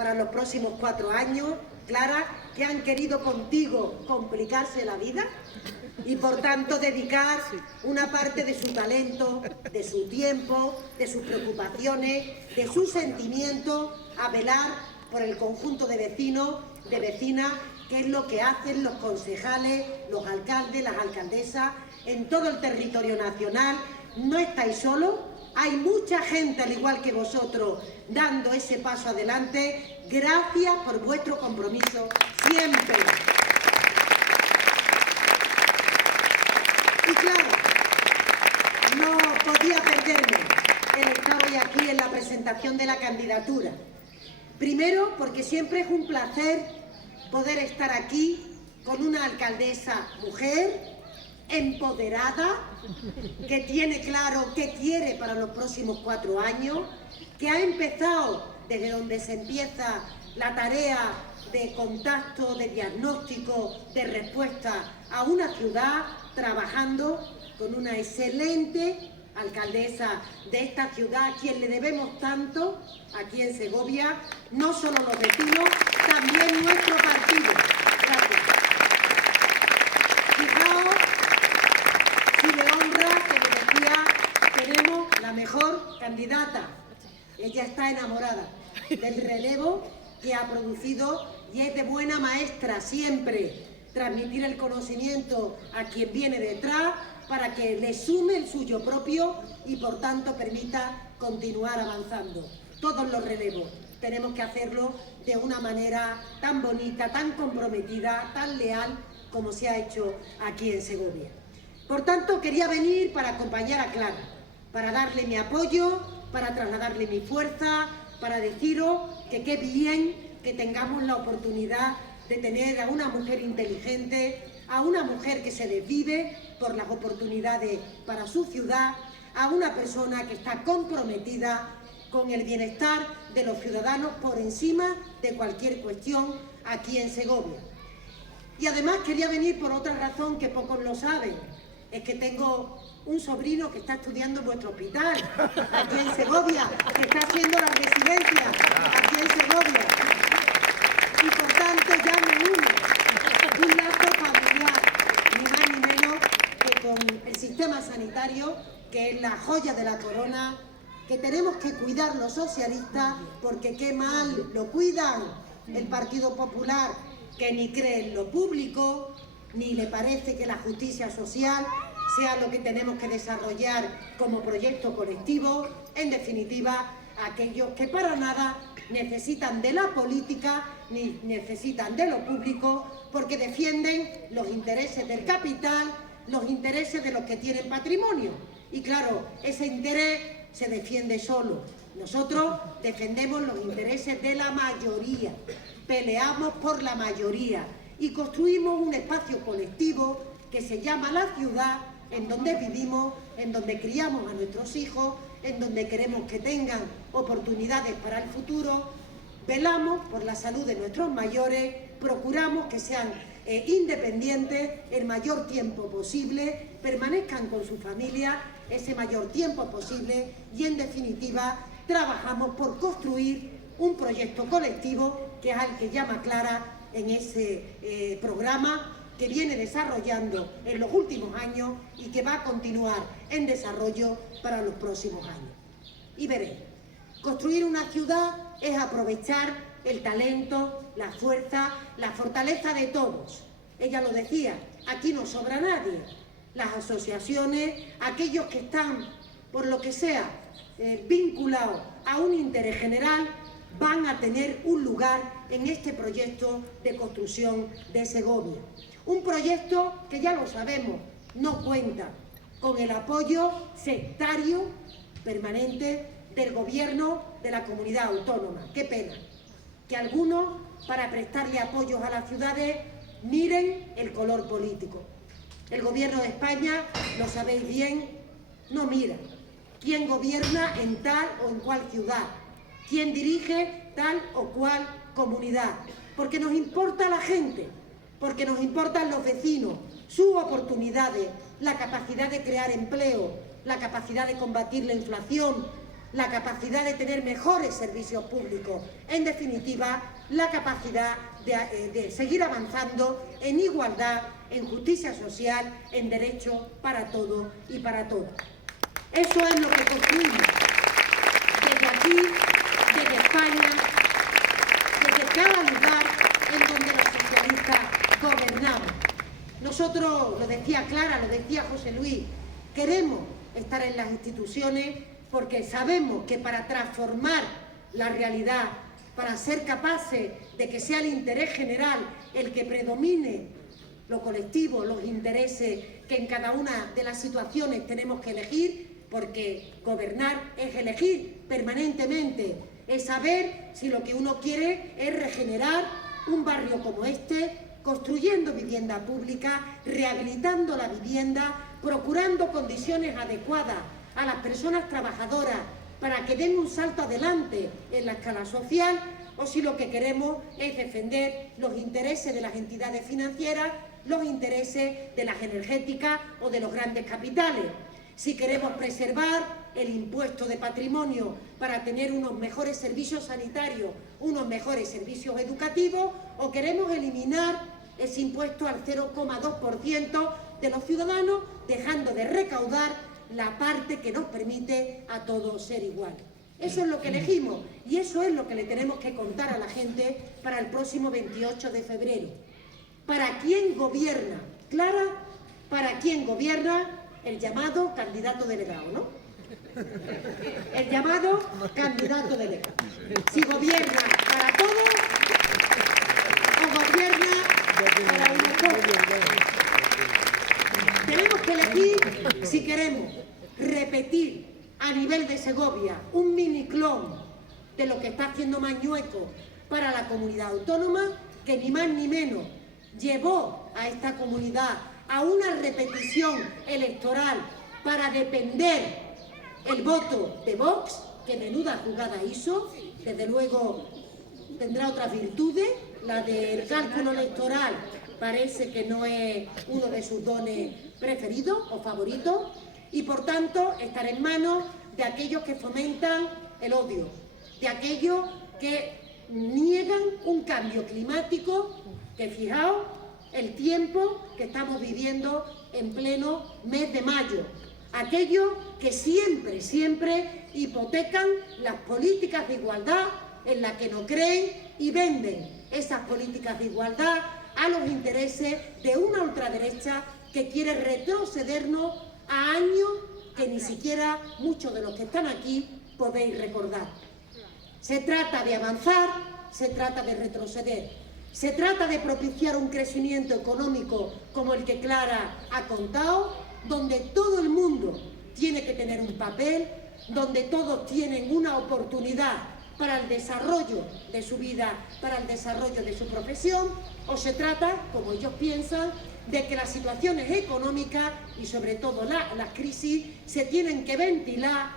para los próximos 4 años, Clara, que han querido contigo complicarse la vida y por tanto dedicar una parte de su talento, de su tiempo, de sus preocupaciones, de sus sentimientos a velar por el conjunto de vecinos, de vecinas, que es lo que hacen los concejales, los alcaldes, las alcaldesas en todo el territorio nacional. No estáis solos, hay mucha gente al igual que vosotros dando ese paso adelante. Gracias por vuestro compromiso siempre. Y claro, no podía perderme el estar hoy aquí en la presentación de la candidatura. Primero, porque siempre es un placer poder estar aquí con una alcaldesa mujer, empoderada, que tiene claro qué quiere para los próximos 4 años, que ha empezado desde donde se empieza la tarea de contacto, de diagnóstico, de respuesta a una ciudad, trabajando con una excelente alcaldesa de esta ciudad, a quien le debemos tanto aquí en Segovia, no solo los vecinos, también nuestro partido. Gracias. Fijaos, si me honra que me decía, tenemos la mejor candidata. Ella está enamorada del relevo que ha producido y es de buena maestra siempre transmitir el conocimiento a quien viene detrás para que le sume el suyo propio y por tanto permita continuar avanzando. Todos los relevos tenemos que hacerlo de una manera tan bonita, tan comprometida, tan leal como se ha hecho aquí en Segovia. Por tanto, quería venir para acompañar a Clara, para darle mi apoyo, para trasladarle mi fuerza, para deciros que qué bien que tengamos la oportunidad de tener a una mujer inteligente, a una mujer que se desvive por las oportunidades para su ciudad, a una persona que está comprometida con el bienestar de los ciudadanos por encima de cualquier cuestión aquí en Segovia. Y además quería venir por otra razón que pocos lo saben, es que tengo un sobrino que está estudiando en vuestro hospital, aquí en Segovia, que está haciendo la residencia aquí en Segovia. Y por tanto ya me une un lazo familiar, ni más ni menos que con el sistema sanitario, que es la joya de la corona, que tenemos que cuidar los socialistas, porque qué mal lo cuidan el Partido Popular, que ni cree en lo público, ni le parece que la justicia social sea lo que tenemos que desarrollar como proyecto colectivo. En definitiva, aquellos que para nada necesitan de la política ni necesitan de lo público, porque defienden los intereses del capital, los intereses de los que tienen patrimonio. Y claro, ese interés se defiende solo. Nosotros defendemos los intereses de la mayoría, peleamos por la mayoría y construimos un espacio colectivo que se llama la ciudad, en donde vivimos, en donde criamos a nuestros hijos, en donde queremos que tengan oportunidades para el futuro, velamos por la salud de nuestros mayores, procuramos que sean independientes el mayor tiempo posible, permanezcan con su familia ese mayor tiempo posible y, en definitiva, trabajamos por construir un proyecto colectivo que es al que llama Clara en ese programa que viene desarrollando en los últimos años y que va a continuar en desarrollo para los próximos años. Y veréis, construir una ciudad es aprovechar el talento, la fuerza, la fortaleza de todos. Ella lo decía, aquí no sobra nadie. Las asociaciones, aquellos que están, por lo que sea, vinculados a un interés general, van a tener un lugar en este proyecto de construcción de Segovia. Un proyecto que ya lo sabemos, no cuenta con el apoyo sectario permanente del gobierno de la comunidad autónoma. Qué pena que algunos, para prestarle apoyos a las ciudades, miren el color político. El gobierno de España, lo sabéis bien, no mira quién gobierna en tal o en cual ciudad, quién dirige tal o cual comunidad, porque nos importa la gente, porque nos importan los vecinos, sus oportunidades, la capacidad de crear empleo, la capacidad de combatir la inflación, la capacidad de tener mejores servicios públicos, en definitiva, la capacidad de seguir avanzando en igualdad, en justicia social, en derechos para todos y para todos. Eso es lo que construimos desde aquí, desde España, desde cada lugar en donde los socialistas gobernamos. Nosotros, lo decía Clara, lo decía José Luis, queremos estar en las instituciones porque sabemos que para transformar la realidad, para ser capaces de que sea el interés general el que predomine lo colectivo, los intereses que en cada una de las situaciones tenemos que elegir, porque gobernar es elegir permanentemente, es saber si lo que uno quiere es regenerar un barrio como este, construyendo vivienda pública, rehabilitando la vivienda, procurando condiciones adecuadas a las personas trabajadoras para que den un salto adelante en la escala social, o si lo que queremos es defender los intereses de las entidades financieras, los intereses de las energéticas o de los grandes capitales. Si queremos preservar el impuesto de patrimonio para tener unos mejores servicios sanitarios, unos mejores servicios educativos, o queremos eliminar ese impuesto al 0,2% de los ciudadanos, dejando de recaudar la parte que nos permite a todos ser iguales. Eso es lo que elegimos y eso es lo que le tenemos que contar a la gente para el próximo 28 de febrero. ¿Para quién gobierna? Clara, ¿para quién gobierna el llamado candidato delegado, no? El llamado candidato delegado. Si gobierna para todos o gobierna para unos pocos. Tenemos que elegir si queremos repetir a nivel de Segovia un mini clon de lo que está haciendo Mañueco para la comunidad autónoma, que ni más ni menos llevó a esta comunidad a una repetición electoral para depender el voto de Vox, que menuda jugada hizo, desde luego tendrá otras virtudes, la del cálculo electoral parece que no es uno de sus dones preferidos o favoritos, y por tanto estar en manos de aquellos que fomentan el odio, de aquellos que niegan un cambio climático, que fijaos el tiempo que estamos viviendo en pleno mes de mayo, aquellos que siempre hipotecan las políticas de igualdad en las que no creen y venden esas políticas de igualdad a los intereses de una ultraderecha que quiere retrocedernos a años que ni siquiera muchos de los que están aquí podéis recordar. Se trata de avanzar, se trata de retroceder, se trata de propiciar un crecimiento económico como el que Clara ha contado, donde todo el mundo tiene que tener un papel, donde todos tienen una oportunidad para el desarrollo de su vida, para el desarrollo de su profesión, o se trata, como ellos piensan, de que las situaciones económicas y sobre todo las crisis se tienen que ventilar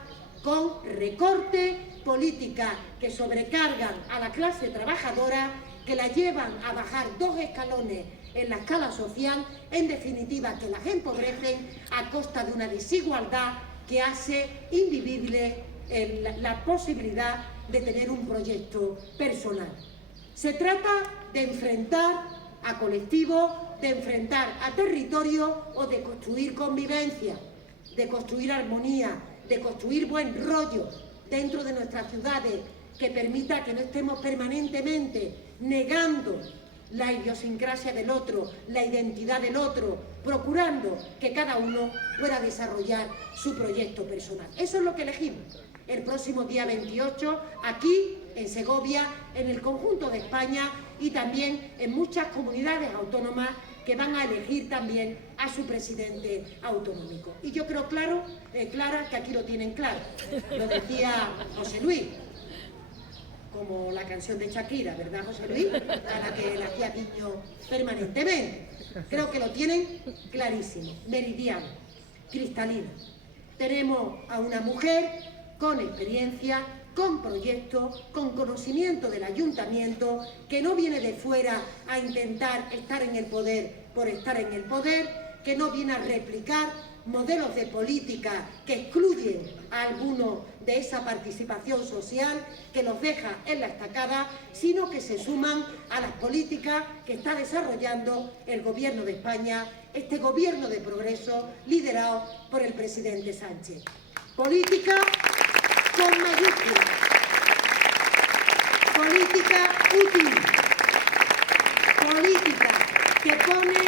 con recortes, políticas que sobrecargan a la clase trabajadora, que la llevan a bajar 2 escalones en la escala social, en definitiva que las empobrecen a costa de una desigualdad que hace invivible la posibilidad de tener un proyecto personal. Se trata de enfrentar a colectivos, de enfrentar a territorios o de construir convivencia, de construir armonía, de construir buen rollo dentro de nuestras ciudades, que permita que no estemos permanentemente negando la idiosincrasia del otro, la identidad del otro, procurando que cada uno pueda desarrollar su proyecto personal. Eso es lo que elegimos el próximo día 28, aquí en Segovia, en el conjunto de España y también en muchas comunidades autónomas que van a elegir también a su presidente autonómico. Y yo creo, Clara, que aquí lo tienen claro. Lo decía José Luis, como la canción de Shakira, ¿verdad, José Luis? A la que le hacía guiño permanentemente. Creo que lo tienen clarísimo, meridiano, cristalino. Tenemos a una mujer con experiencia, con proyectos, con conocimiento del ayuntamiento, que no viene de fuera a intentar estar en el poder por estar en el poder, que no viene a replicar modelos de política que excluyen a algunos de esa participación social, que los deja en la estacada, sino que se suman a las políticas que está desarrollando el Gobierno de España, este Gobierno de progreso liderado por el presidente Sánchez. Política con mayúsculas, política útil, política que pone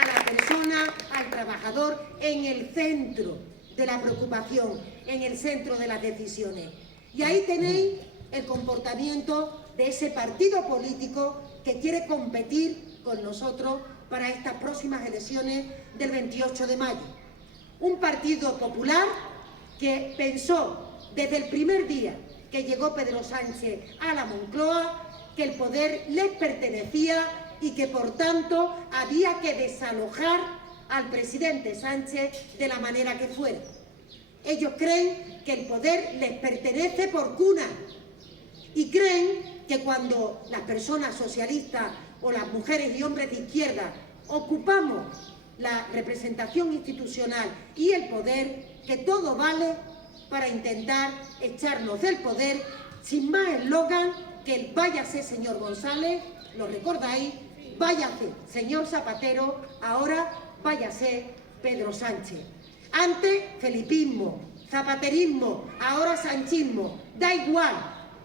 a la persona, al trabajador, en el centro de la preocupación, en el centro de las decisiones. Y ahí tenéis el comportamiento de ese partido político que quiere competir con nosotros para estas próximas elecciones del 28 de mayo. Un partido popular que pensó desde el primer día que llegó Pedro Sánchez a la Moncloa que el poder les pertenecía y que, por tanto, había que desalojar al presidente Sánchez de la manera que fuera. Ellos creen que el poder les pertenece por cuna y creen que cuando las personas socialistas o las mujeres y hombres de izquierda ocupamos la representación institucional y el poder, que todo vale para intentar echarnos del poder, sin más eslogan que el váyase señor González, lo recordáis, váyase señor Zapatero, ahora váyase Pedro Sánchez. Antes felipismo, zapaterismo, ahora sanchismo, da igual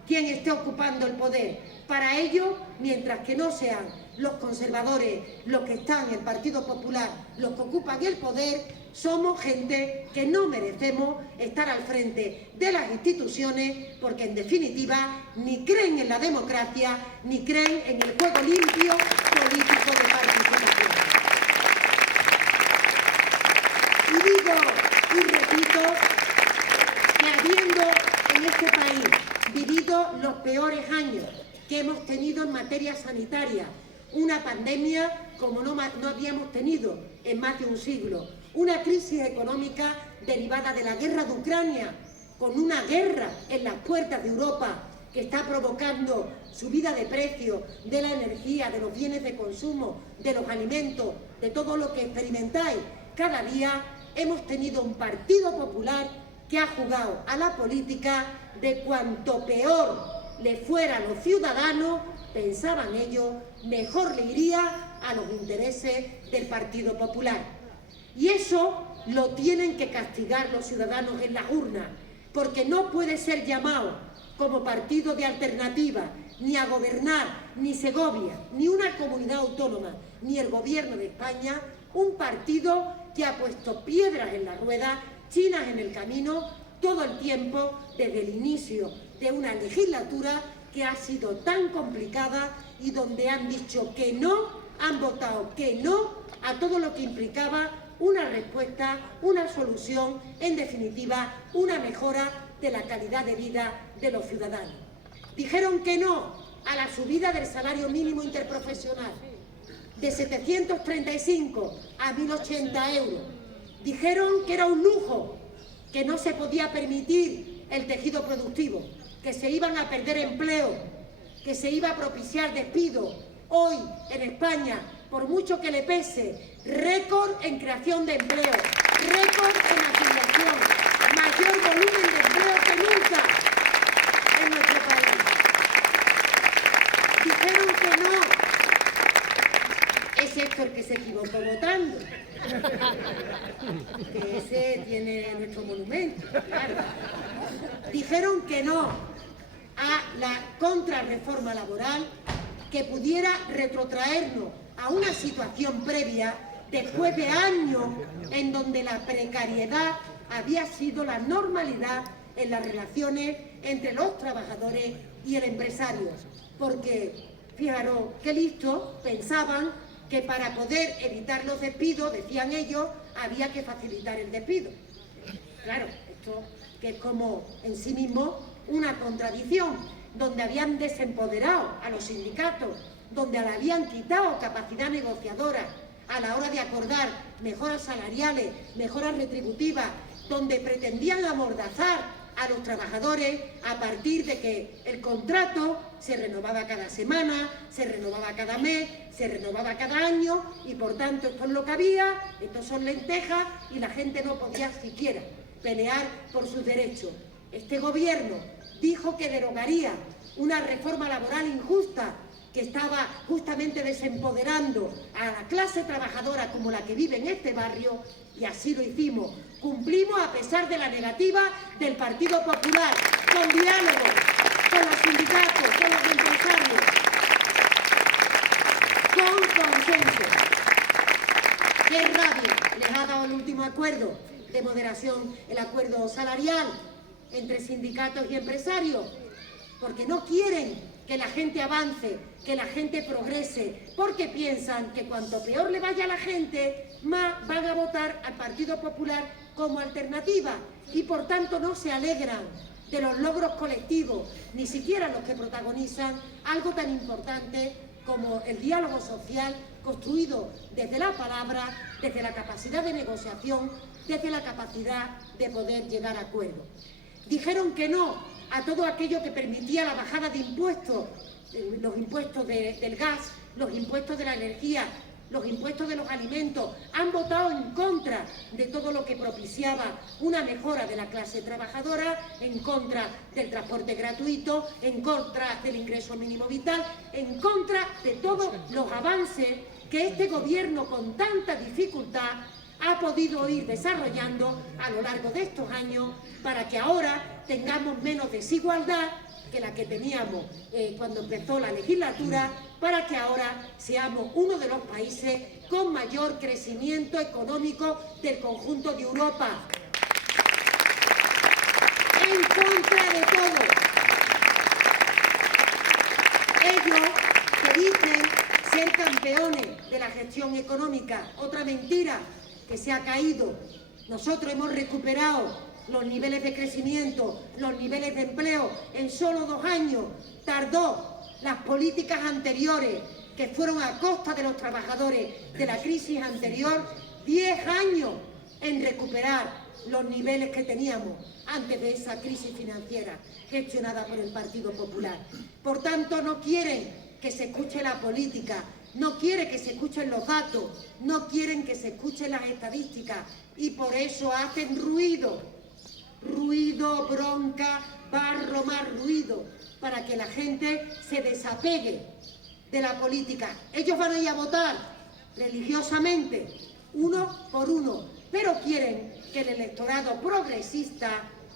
quién esté ocupando el poder. Para ellos, mientras que no sean los conservadores los que están en el Partido Popular, los que ocupan el poder, somos gente que no merecemos estar al frente de las instituciones porque, en definitiva, ni creen en la democracia ni creen en el juego limpio político de participación. Y digo y repito que, habiendo en este país vivido los peores años que hemos tenido en materia sanitaria, una pandemia como no habíamos tenido en más de un siglo, una crisis económica derivada de la guerra de Ucrania, con una guerra en las puertas de Europa que está provocando subida de precios de la energía, de los bienes de consumo, de los alimentos, de todo lo que experimentáis cada día. Hemos tenido un Partido Popular que ha jugado a la política de cuanto peor le fuera a los ciudadanos, pensaban ellos, mejor le iría a los intereses del Partido Popular. Y eso lo tienen que castigar los ciudadanos en las urnas, porque no puede ser llamado como partido de alternativa ni a gobernar ni Segovia, ni una comunidad autónoma, ni el Gobierno de España, un partido que ha puesto piedras en la rueda, chinas en el camino, todo el tiempo desde el inicio de una legislatura que ha sido tan complicada y donde han dicho que no, han votado que no a todo lo que implicaba una respuesta, una solución, en definitiva, una mejora de la calidad de vida de los ciudadanos. Dijeron que no a la subida del salario mínimo interprofesional, de 735 a 1.080 euros. Dijeron que era un lujo, que no se podía permitir el tejido productivo, que se iban a perder empleo, que se iba a propiciar despido. Hoy, en España, por mucho que le pese, récord en creación de empleo, récord en afiliación, mayor volumen de empleo que nunca en nuestro país. Dijeron que no. Es Héctor que se equivocó votando, que ese tiene nuestro monumento, claro. Dijeron que no a la contrarreforma laboral que pudiera retrotraernos a una situación previa después de años en donde la precariedad había sido la normalidad en las relaciones entre los trabajadores y el empresario. Porque, fijaros, qué listos, pensaban que para poder evitar los despidos, decían ellos, había que facilitar el despido. Claro, esto que es como en sí mismo una contradicción, donde habían desempoderado a los sindicatos, donde le habían quitado capacidad negociadora a la hora de acordar mejoras salariales, mejoras retributivas, donde pretendían amordazar a los trabajadores a partir de que el contrato se renovaba cada semana, se renovaba cada mes, se renovaba cada año y por tanto esto es lo que había, estos son lentejas y la gente no podía siquiera pelear por sus derechos. Este gobierno dijo que derogaría una reforma laboral injusta que estaba justamente desempoderando a la clase trabajadora como la que vive en este barrio, y así lo hicimos. Cumplimos a pesar de la negativa del Partido Popular, con diálogo, con los sindicatos, con los empresarios, con consenso. ¡Qué rabia les ha dado el último acuerdo de moderación, el acuerdo salarial entre sindicatos y empresarios! Porque no quieren que la gente avance, que la gente progrese, porque piensan que cuanto peor le vaya a la gente, más van a votar al Partido Popular como alternativa y por tanto no se alegran de los logros colectivos, ni siquiera los que protagonizan algo tan importante como el diálogo social construido desde la palabra, desde la capacidad de negociación, desde la capacidad de poder llegar a acuerdos. Dijeron que no a todo aquello que permitía la bajada de impuestos, los impuestos del gas, los impuestos de la energía, los impuestos de los alimentos. Han votado en contra de todo lo que propiciaba una mejora de la clase trabajadora, en contra del transporte gratuito, en contra del ingreso mínimo vital, en contra de todos los avances que este gobierno con tanta dificultad ha podido ir desarrollando a lo largo de estos años para que ahora tengamos menos desigualdad que la que teníamos cuando empezó la legislatura, para que ahora seamos uno de los países con mayor crecimiento económico del conjunto de Europa. En contra de todo. Ellos que dicen ser campeones de la gestión económica, otra mentira que se ha caído. Nosotros hemos recuperado los niveles de crecimiento, los niveles de empleo en solo 2 años. Tardó las políticas anteriores, que fueron a costa de los trabajadores de la crisis anterior, 10 años en recuperar los niveles que teníamos antes de esa crisis financiera gestionada por el Partido Popular. Por tanto, no quieren que se escuche la política, no quieren que se escuchen los datos, no quieren que se escuchen las estadísticas y por eso hacen ruido, bronca, barro, más ruido, para que la gente se desapegue de la política. Ellos van a ir a votar religiosamente, uno por uno, pero quieren que el electorado progresista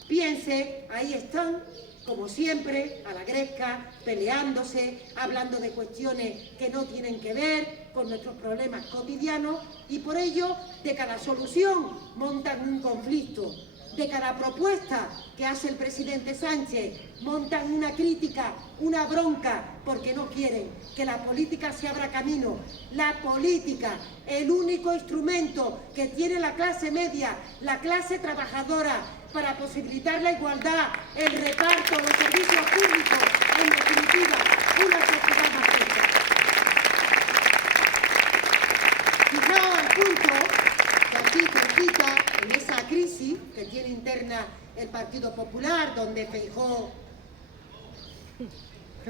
piense, ahí están, como siempre, a la gresca, peleándose, hablando de cuestiones que no tienen que ver con nuestros problemas cotidianos y por ello de cada solución montan un conflicto. De cada propuesta que hace el presidente Sánchez montan una crítica, una bronca, porque no quieren que la política se abra camino. La política, el único instrumento que tiene la clase media, la clase trabajadora, para posibilitar la igualdad, el reparto, los servicios públicos, en definitiva, una sociedad más justa. Fijaos al punto que aquí cerquita, en esa crisis que tiene interna el Partido Popular, donde Feijóo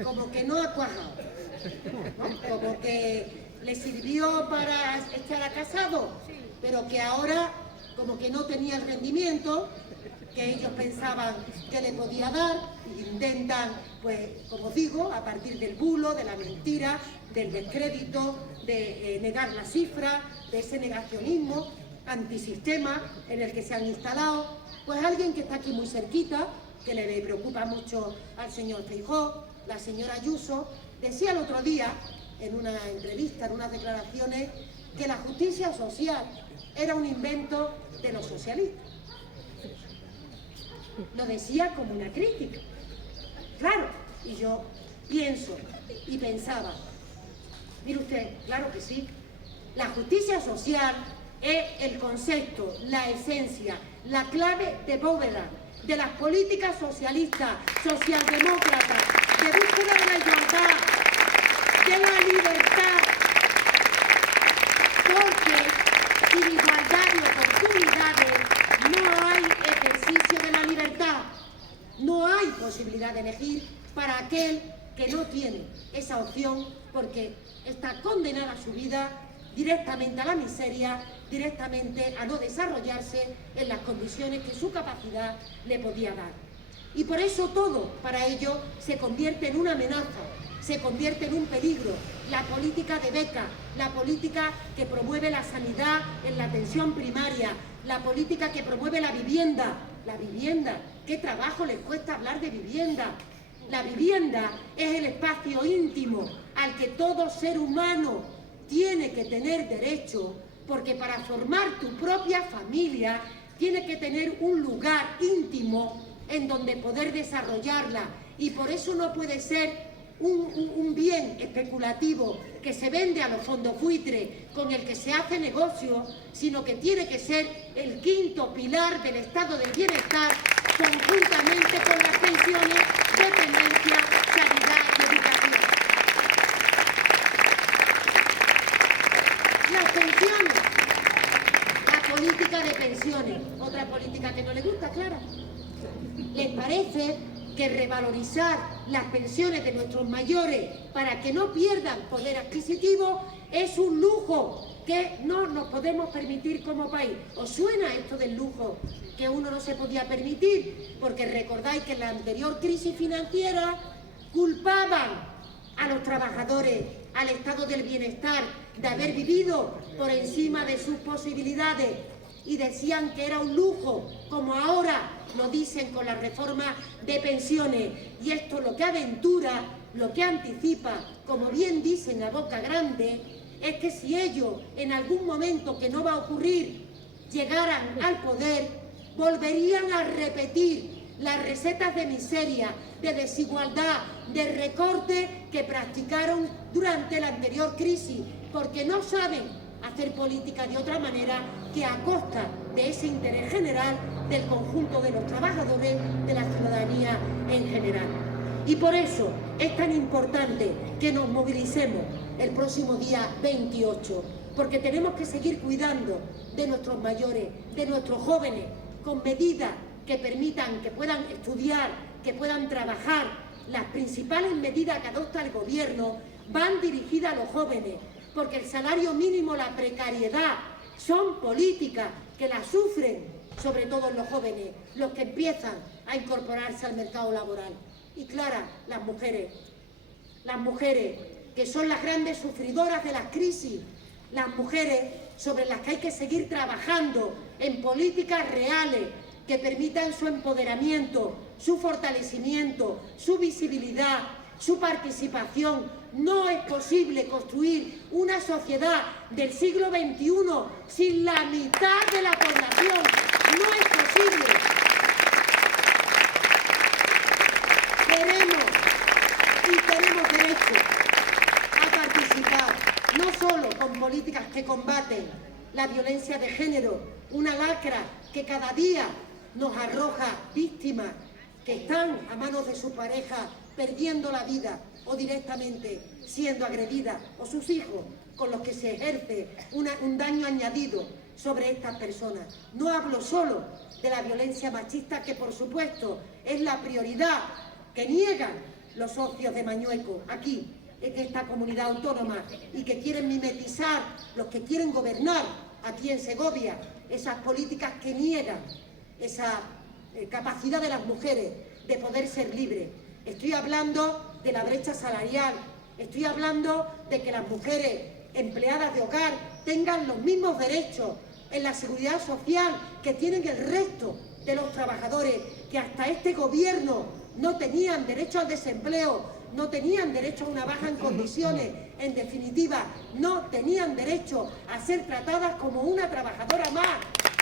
como que no ha cuajado, ¿no? Como que le sirvió para echar a Casado, pero que ahora como que no tenía el rendimiento que ellos pensaban que le podía dar, y intentan, pues, como digo, a partir del bulo, de la mentira, del descrédito, de negar la cifra, de ese negacionismo antisistema en el que se han instalado, pues alguien que está aquí muy cerquita, que le preocupa mucho al señor Feijóo, la señora Ayuso, decía el otro día, en una entrevista, en unas declaraciones, que la justicia social era un invento de los socialistas. Lo decía como una crítica. Claro, y yo pienso y pensaba, mire usted, claro que sí, la justicia social es el concepto, la esencia, la clave de bóveda de las políticas socialistas, socialdemócratas, de búsqueda de la igualdad, de la libertad, porque sin igualdad de oportunidades no hay ejercicio de la libertad. opción porque está condenada a su vida directamente a la miseria, directamente a no desarrollarse en las condiciones que su capacidad le podía dar. Y por eso todo para ello se convierte en una amenaza, se convierte en un peligro. La política de beca, la política que promueve la sanidad en la atención primaria, la política que promueve la vivienda, ¿qué trabajo les cuesta hablar de vivienda? La vivienda es el espacio íntimo al que todo ser humano tiene que tener derecho, porque para formar tu propia familia tiene que tener un lugar íntimo en donde poder desarrollarla, y por eso no puede ser un bien especulativo que se vende a los fondos buitre con el que se hace negocio, sino que tiene que ser el quinto pilar del estado del bienestar, conjuntamente con las pensiones, dependencia, sanidad y educación. Las pensiones, la política de pensiones, otra política que no le gusta, Clara. ¿Les parece que revalorizar las pensiones de nuestros mayores para que no pierdan poder adquisitivo es un lujo que no nos podemos permitir como país? ¿Os suena esto del lujo que uno no se podía permitir? Porque recordáis que en la anterior crisis financiera culpaban a los trabajadores, al estado del bienestar, de haber vivido por encima de sus posibilidades, y decían que era un lujo, como ahora lo dicen con la reforma de pensiones. Y esto lo que aventura, lo que anticipa, como bien dicen a boca grande, es que si ellos en algún momento, que no va a ocurrir, llegaran al poder, volverían a repetir las recetas de miseria, de desigualdad, de recorte que practicaron durante la anterior crisis, porque no saben hacer política de otra manera que a costa de ese interés general del conjunto de los trabajadores, de la ciudadanía en general. Y por eso es tan importante que nos movilicemos el próximo día 28, porque tenemos que seguir cuidando de nuestros mayores, de nuestros jóvenes, con medidas que permitan que puedan estudiar, que puedan trabajar. Las principales medidas que adopta el Gobierno van dirigidas a los jóvenes, porque el salario mínimo, la precariedad, son políticas que las sufren sobre todo los jóvenes, los que empiezan a incorporarse al mercado laboral. Y Clara, las mujeres que son las grandes sufridoras de las crisis, las mujeres sobre las que hay que seguir trabajando en políticas reales que permitan su empoderamiento, su fortalecimiento, su visibilidad, su participación. No es posible construir una sociedad del siglo XXI sin la mitad de la población. No es posible. Queremos y tenemos derecho a participar, no solo con políticas que combaten la violencia de género, una lacra que cada día nos arroja víctimas que están a manos de su pareja perdiendo la vida o directamente siendo agredidas, o sus hijos, con los que se ejerce un daño añadido sobre estas personas. No hablo solo de la violencia machista, que por supuesto es la prioridad que niegan los socios de Mañueco aquí, en esta comunidad autónoma, y que quieren mimetizar los que quieren gobernar aquí en Segovia, esas políticas que niegan esa capacidad de las mujeres de poder ser libres. Estoy hablando de la brecha salarial, estoy hablando de que las mujeres empleadas de hogar tengan los mismos derechos en la seguridad social que tienen el resto de los trabajadores, que hasta este gobierno no tenían derecho al desempleo, no tenían derecho a una baja en condiciones, en definitiva, no tenían derecho a ser tratadas como una trabajadora más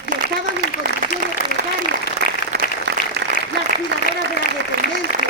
y estaban en condiciones precarias. Las cuidadoras de la dependencia,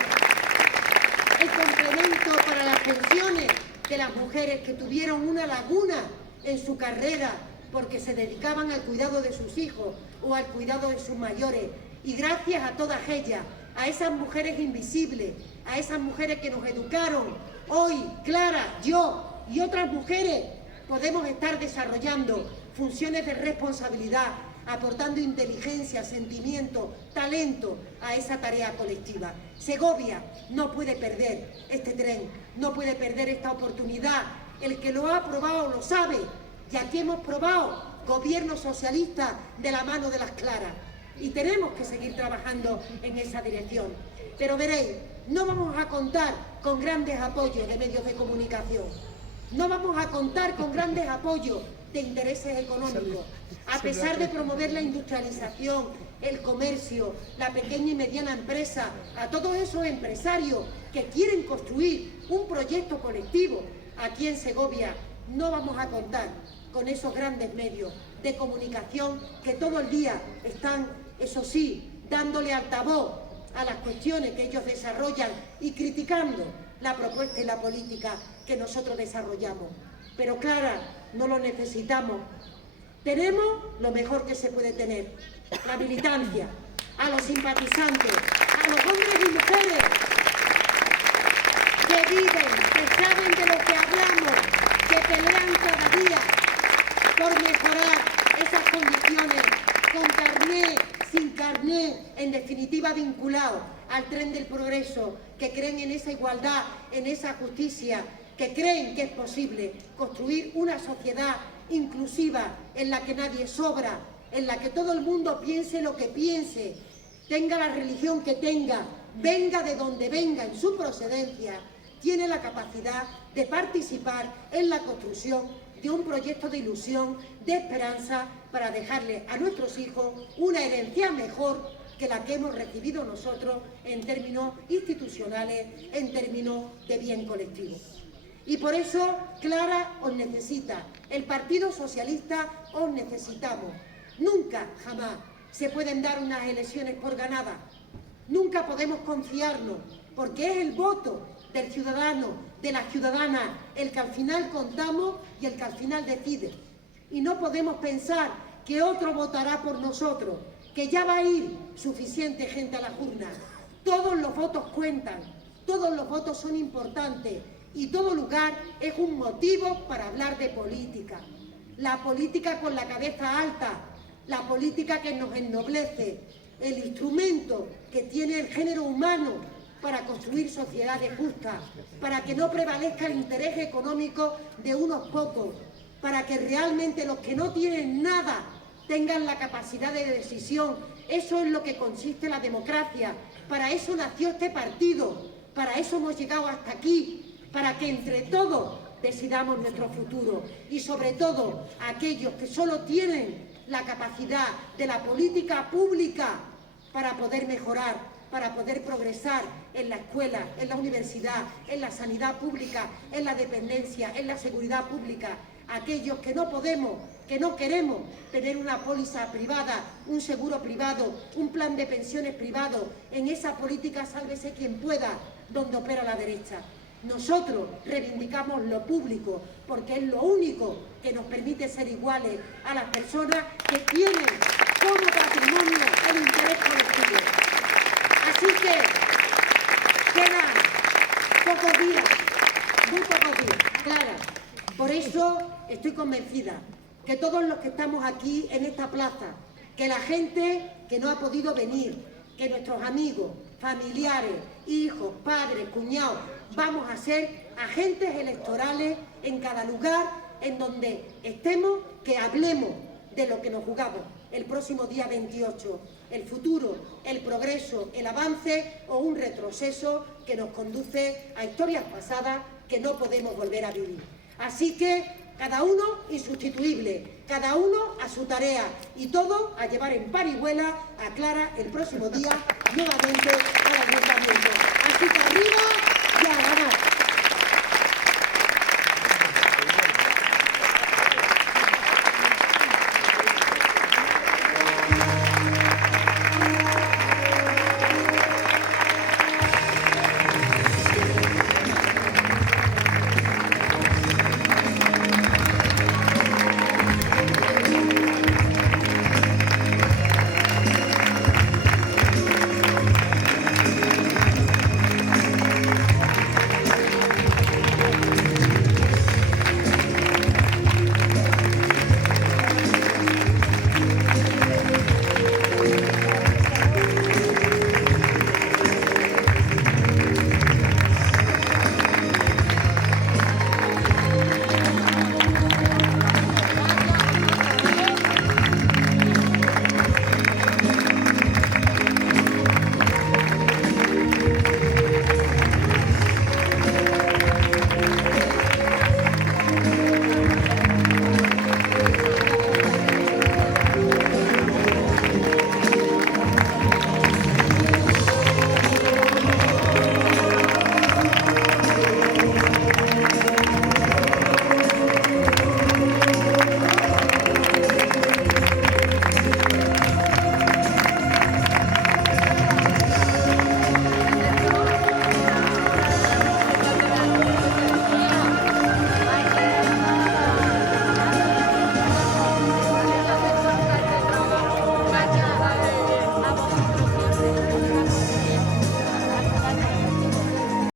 el complemento para las pensiones de las mujeres que tuvieron una laguna en su carrera porque se dedicaban al cuidado de sus hijos o al cuidado de sus mayores. Y gracias a todas ellas, a esas mujeres invisibles, a esas mujeres que nos educaron, hoy Clara, yo y otras mujeres podemos estar desarrollando funciones de responsabilidad aportando inteligencia, sentimiento, talento a esa tarea colectiva. Segovia no puede perder este tren, no puede perder esta oportunidad. El que lo ha probado lo sabe, y aquí hemos probado gobierno socialista de la mano de las claras, y tenemos que seguir trabajando en esa dirección. Pero veréis, no vamos a contar con grandes apoyos de medios de comunicación, no vamos a contar con grandes apoyos de intereses económicos, a pesar de promover la industrialización, el comercio, la pequeña y mediana empresa, a todos esos empresarios que quieren construir un proyecto colectivo. Aquí en Segovia no vamos a contar con esos grandes medios de comunicación que todo el día están, eso sí, dándole altavoz a las cuestiones que ellos desarrollan y criticando la propuesta y la política que nosotros desarrollamos. Pero Clara, no lo necesitamos. Tenemos lo mejor que se puede tener, la militancia, a los simpatizantes, a los hombres y mujeres que viven, que saben de lo que hablamos, que pelean cada día por mejorar esas condiciones, con carné, sin carné, en definitiva vinculados al tren del progreso, que creen en esa igualdad, en esa justicia, que creen que es posible construir una sociedad inclusiva en la que nadie sobra, en la que todo el mundo piense lo que piense, tenga la religión que tenga, venga de donde venga en su procedencia, tiene la capacidad de participar en la construcción de un proyecto de ilusión, de esperanza, para dejarle a nuestros hijos una herencia mejor que la que hemos recibido nosotros en términos institucionales, en términos de bien colectivo. Y por eso Clara os necesita, el Partido Socialista os necesitamos. Nunca, jamás, se pueden dar unas elecciones por ganadas. Nunca podemos confiarnos, porque es el voto del ciudadano, de la ciudadana, el que al final contamos y el que al final decide. Y no podemos pensar que otro votará por nosotros, que ya va a ir suficiente gente a las urnas. Todos los votos cuentan, todos los votos son importantes y todo lugar es un motivo para hablar de política. La política con la cabeza alta, la política que nos ennoblece, el instrumento que tiene el género humano para construir sociedades justas, para que no prevalezca el interés económico de unos pocos, para que realmente los que no tienen nada tengan la capacidad de decisión. Eso es lo que consiste la democracia. Para eso nació este partido, para eso hemos llegado hasta aquí, para que entre todos decidamos nuestro futuro. Y sobre todo, aquellos que solo tienen la capacidad de la política pública para poder mejorar, para poder progresar en la escuela, en la universidad, en la sanidad pública, en la dependencia, en la seguridad pública. Aquellos que no podemos, que no queremos tener una póliza privada, un seguro privado, un plan de pensiones privado, en esa política sálvese quien pueda, donde opera la derecha. Nosotros reivindicamos lo público porque es lo único que nos permite ser iguales a las personas que tienen como patrimonio el interés colectivo. Así que quedan pocos días, muy pocos días, Clara. Por eso estoy convencida que todos los que estamos aquí en esta plaza, que la gente que no ha podido venir, que nuestros amigos, familiares, hijos, padres, cuñados, vamos a ser agentes electorales en cada lugar en donde estemos, que hablemos de lo que nos jugamos el próximo día 28, el futuro, el progreso, el avance o un retroceso que nos conduce a historias pasadas que no podemos volver a vivir. Así que cada uno insustituible, cada uno a su tarea y todo a llevar en parihuela a Clara el próximo día nuevamente al ayuntamiento. Así que arriba.